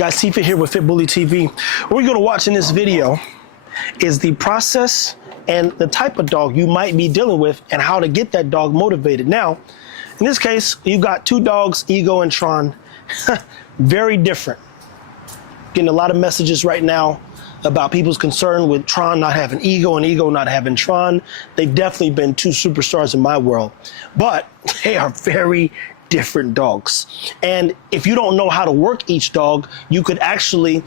Guys, T-Fit here with Fit Bully TV. What we're going to watch in this video is the process and the type of dog you might be dealing with and how to get that dog motivated. Now, in this case, you've got two dogs, Ego and Tron. Very different. Getting a lot of messages right now about people's concern with Tron not having Ego and Ego not having Tron. They've definitely been two superstars in my world, but they are very different dogs. And if you don't know how to work each dog, you could actually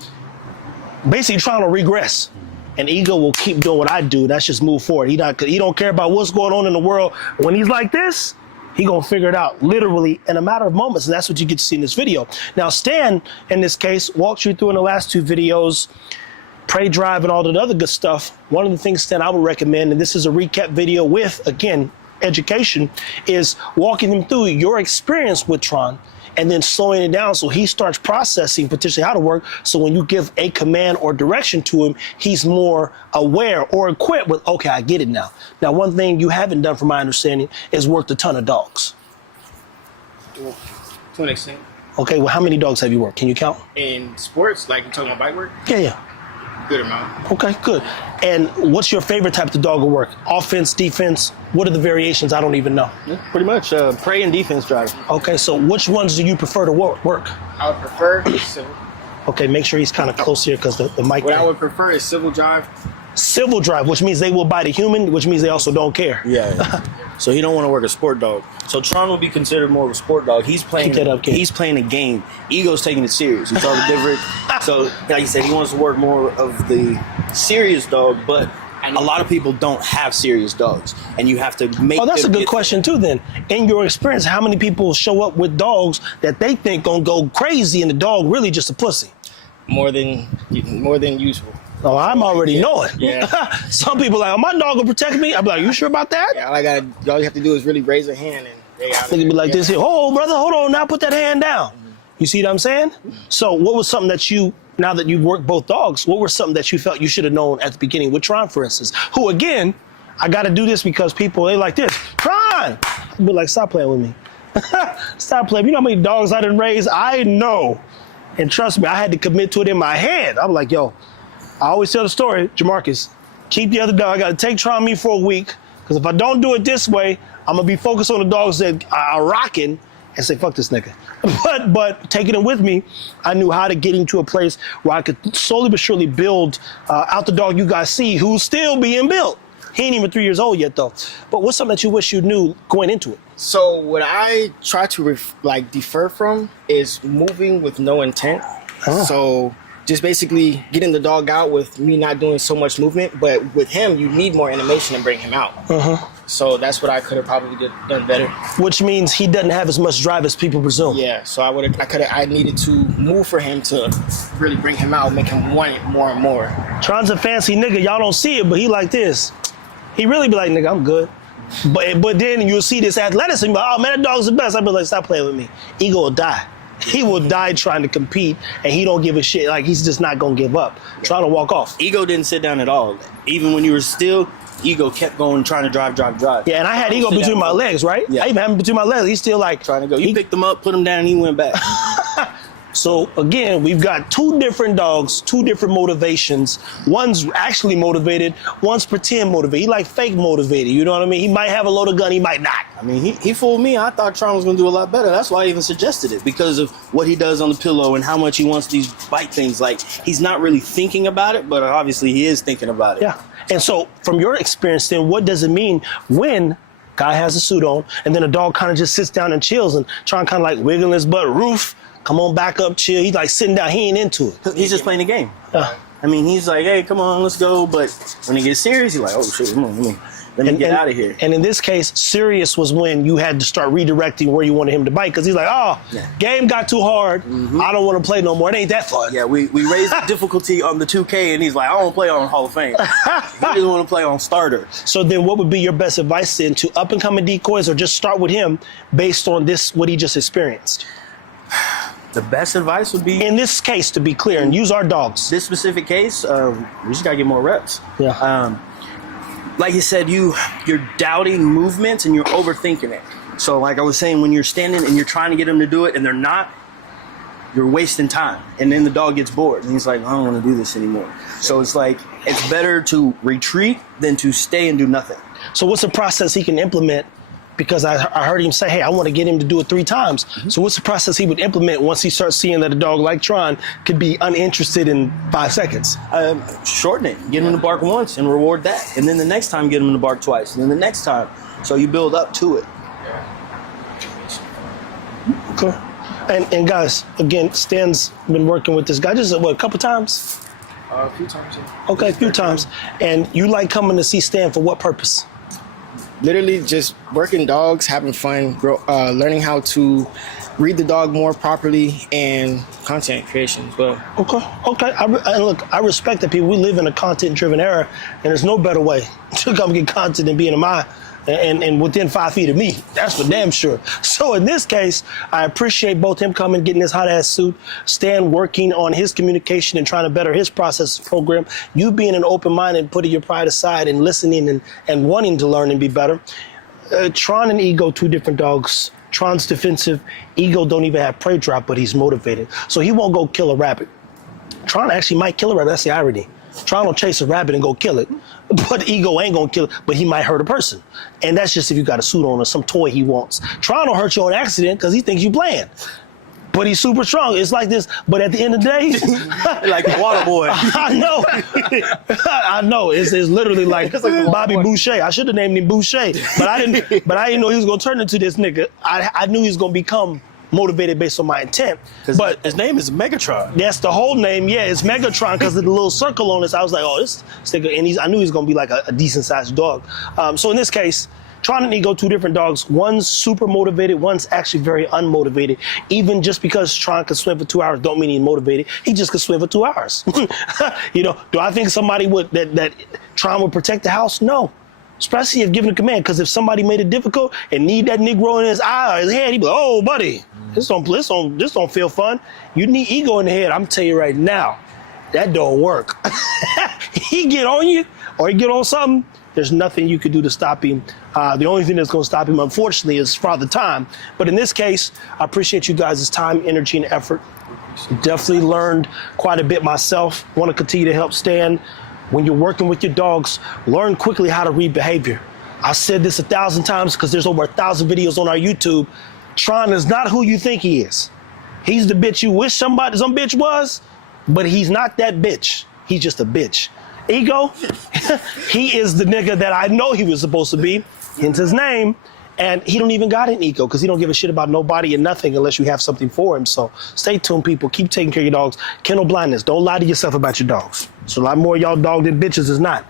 basically try to regress. And Ego will keep doing what I do. That's just move forward. He don't care about what's going on in the world. When he's like this, he gonna figure it out literally in a matter of moments. And that's what you get to see in this video. Now, Stan, in this case, walked you through in the last two videos, Prey Drive and all that other good stuff. One of the things, Stan, I would recommend, and this is a recap video with, again, education, is walking him through your experience with Tron and then slowing it down so he starts processing potentially how to work. So when you give a command or direction to him, he's more aware or equipped with, okay, I get it now. Now, one thing you haven't done, from my understanding, is worked a ton of dogs. Well, to an extent. Okay, well, how many dogs have you worked? Can you count? In sports, like you're talking about bike work? Yeah. Good amount. Okay, good. And what's your favorite type of dog to work? Offense, defense? What are the variations? I don't even know. Yeah, pretty much prey and defense drive. Okay, so which ones do you prefer to work? I would prefer civil. Okay, make sure he's kind of close here because the mic. What I would prefer is civil drive. Civil drive, which means they will bite a human, which means they also don't care. Yeah. So he don't want to work a sport dog. So Tron will be considered more of a sport dog. He's playing. Keep that up, kid. He's playing a game. Ego's taking it serious. It's all different. So like you said, he wants to work more of the serious dog, but a lot of people don't have serious dogs, and you have to make. Oh, that's a them good get question too. Then, in your experience, how many people show up with dogs that they think gonna go crazy, and the dog really just a pussy? More than usual. Oh, I'm already knowing. Yeah. Some people like, oh, my dog will protect me. I'm like, you sure about that? Yeah, all you have to do is really raise a hand and they got They can be like this here. Oh, brother, hold on. Now put that hand down. You see what I'm saying? So what was something that you, now that you've worked both dogs, what was something that you felt you should have known at the beginning with Tron, for instance? Who, again, I got to do this because people, they like this. Tron! I'd be like, stop playing with me. Stop playing. You know how many dogs I didn't raise? I know. And trust me, I had to commit to it in my head. I'm like, yo, I always tell the story, Jamarcus, keep the other dog. I got to take Tron me for a week, because if I don't do it this way, I'm going to be focused on the dogs that are rocking and say, fuck this nigga. But taking him with me, I knew how to get him to a place where I could slowly but surely build out the dog you guys see, who's still being built. He ain't even 3 years old yet, though. But what's something that you wish you knew going into it? So what I try to defer from is moving with no intent. Oh. So just basically getting the dog out with me not doing so much movement, but with him, you need more animation to bring him out. So that's what I could have probably done better. Which means he doesn't have as much drive as people presume. Yeah, so I needed to move for him to really bring him out, make him want it more and more. Tron's a fancy nigga. Y'all don't see it, but he like this. He really be like, nigga, I'm good. But then you'll see this athleticism. Oh, man, that dog's the best. I'll be like, stop playing with me. Ego will die. He will die trying to compete, and he don't give a shit. Like, he's just not going to give up. Trying to walk off. Ego didn't sit down at all. Even when you were still, Ego kept going, trying to drive. Yeah, and I had Ego between my legs, right? Yeah. I even had him between my legs. He's still like Trying to go. You picked him up, put him down, and he went back. So again, we've got two different dogs, two different motivations. One's actually motivated, one's pretend motivated. He like fake motivated, you know what I mean? He might have a loaded gun, he might not. I mean, he fooled me. I thought Tron was going to do a lot better. That's why I even suggested it, because of what he does on the pillow and how much he wants these bite things. Like, he's not really thinking about it, but obviously he is thinking about it. Yeah. And so from your experience then, what does it mean when guy has a suit on and then a dog kind of just sits down and chills and Tron kind of like wiggling his butt, Roof, come on back up, chill. He's like sitting down, he ain't into it. He's just playing the game. I mean, he's like, hey, come on, let's go. But when he gets serious, he's like, oh, shit, come on, let me get out of here. And in this case, serious was when you had to start redirecting where you wanted him to bite, because he's like, oh, game got too hard. I don't want to play no more. It ain't that fun. Yeah, we raised the difficulty on the 2K, and he's like, I don't want to play on Hall of Fame. He doesn't want to play on starter. So then what would be your best advice then to up-and-coming decoys, or just start with him based on this, what he just experienced? The best advice would be, in this case, to be clear, and use our dogs. This specific case, we just gotta get more reps. Yeah. Like you said, you're doubting movements and you're overthinking it. So like I was saying, when you're standing and you're trying to get them to do it and they're not, you're wasting time. And then the dog gets bored and he's like, I don't want to do this anymore. So it's like, it's better to retreat than to stay and do nothing. So what's the process he can implement? Because I heard him say, hey, I want to get him to do it 3 times. So what's the process he would implement once he starts seeing that a dog like Tron could be uninterested in 5 seconds? Shorten it. Get him to bark once and reward that. And then the next time, get him to bark twice. And then the next time. So you build up to it. Okay. And guys, again, Stan's been working with this guy just, a couple times? A few times, yeah. Okay, a few times. And you like coming to see Stan for what purpose? Literally just working dogs, having fun, learning how to read the dog more properly, and content creation as well. Okay. And look, I respect that people. We live in a content-driven era, and there's no better way to come get content than being in my and within 5 feet of me. That's for damn sure. So in this case, I appreciate both him coming, getting his hot ass suit, Stan working on his communication and trying to better his process program, you being an open mind and putting your pride aside and listening and wanting to learn and be better. Tron and Ego, 2 different dogs. Tron's defensive. Ego don't even have prey drop, but he's motivated. So he won't go kill a rabbit. Tron actually might kill a rabbit. That's the irony. Tron will chase a rabbit and go kill it, but Ego ain't gonna kill it, but he might hurt a person. And that's just if you got a suit on or some toy he wants. Tron will hurt you on accident because he thinks you playing. But he's super strong. It's like this, but at the end of the day, Like the water boy. I know. I know. It's literally like Bobby Boucher. I should have named him Boucher, but I didn't know he was gonna turn into this nigga. I knew he was gonna become motivated based on my intent. But his name is Megatron. That's the whole name. Yeah, it's Megatron because of the little circle on this. I was like, oh, this nigga, and I knew he was gonna be like a decent sized dog. So in this case, Tron and Ego, 2 different dogs. One's super motivated, one's actually very unmotivated. Even just because Tron can swim for 2 hours don't mean he's motivated. He just could swim for 2 hours. Do I think somebody that Tron would protect the house? No. Especially if given a command, because if somebody made it difficult and need that Negro in his eye or his head, he'd be like, oh, buddy, this don't feel fun. You need Ego in the head. I'm telling you right now, that don't work. He get on you or he get on something, there's nothing you could do to stop him. The only thing that's going to stop him, unfortunately, is Father Time. But in this case, I appreciate you guys' time, energy, and effort. Definitely learned quite a bit myself. Want to continue to help Stan. When you're working with your dogs, learn quickly how to read behavior. I've said this 1,000 times because there's over 1,000 videos on our YouTube. Tron is not who you think he is. He's the bitch you wish some bitch was, but he's not that bitch. He's just a bitch. Ego, he is the nigga that I know he was supposed to be, hence his name, and he don't even got an ego because he don't give a shit about nobody and nothing unless you have something for him. So stay tuned, people. Keep taking care of your dogs. Kennel blindness. Don't lie to yourself about your dogs. So a lot more of y'all dog than bitches is not.